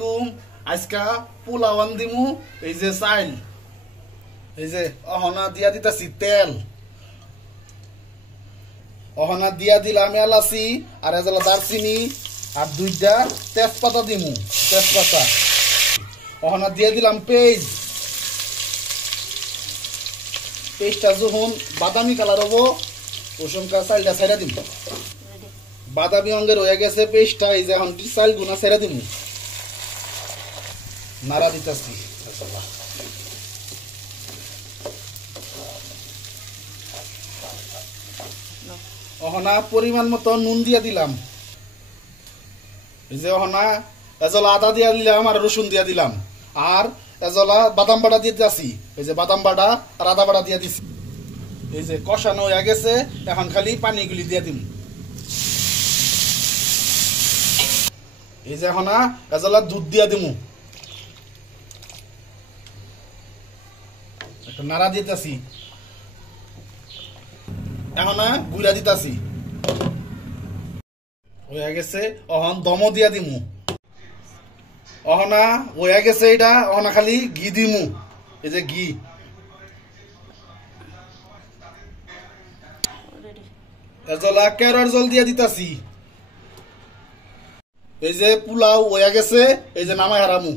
আলাইকুম। আজকা পোলাওয়ান দিমু। এই যে চাইল, এই যে অহনা দিয়া দিতাছি তেল, অহনা দিয়া দিলাম এলাচি আর এজলা দারচিনি আর দুইটা তেজপাতা দিমু, তেজপাতা। অহনা দিয়ে দিলাম পেঁয়াজ, পেঁয়াজটা যখন বাদামি কালার হবো ওই সময় চাইলটা ছেড়ে দিব। বাদামি অঙ্গের হয়ে গেছে পেস্টটা, এই যে এখন চাইল গুনা ছেড়ে দিব, নাড়া দিতেছি। অহনা পরিমাণ মতো নুন দিয়ে দিলাম, এই যে অহনা এজলা আদা দিয়া দিলাম আর রসুন দিয়া দিলাম, আর এজলা বাদাম বাটা দিয়ে দিয়েছি, এই যে বাদাম বাটা আর আদা বাটা দিয়ে দিছি। এই যে কষানো হয়ে গেছে, এখন খালি পানিগুলি দিয়ে দিম। এই যে এখন এজলা দুধ দিয়া দিমু, একটা নাড়া দিতেছি। এখন গুড়া দিতেছি, হয়ে গেছে। অহন দম দিয়া দিমু, অহনা হয়ে গেছে। এটা অহনা খালি ঘি দিমু, এই যে ঘি। এজলা কেরার জল দিয়া দিতাছি। এই যে পোলাও হয়ে গেছে, এই যে নামাই হারামু।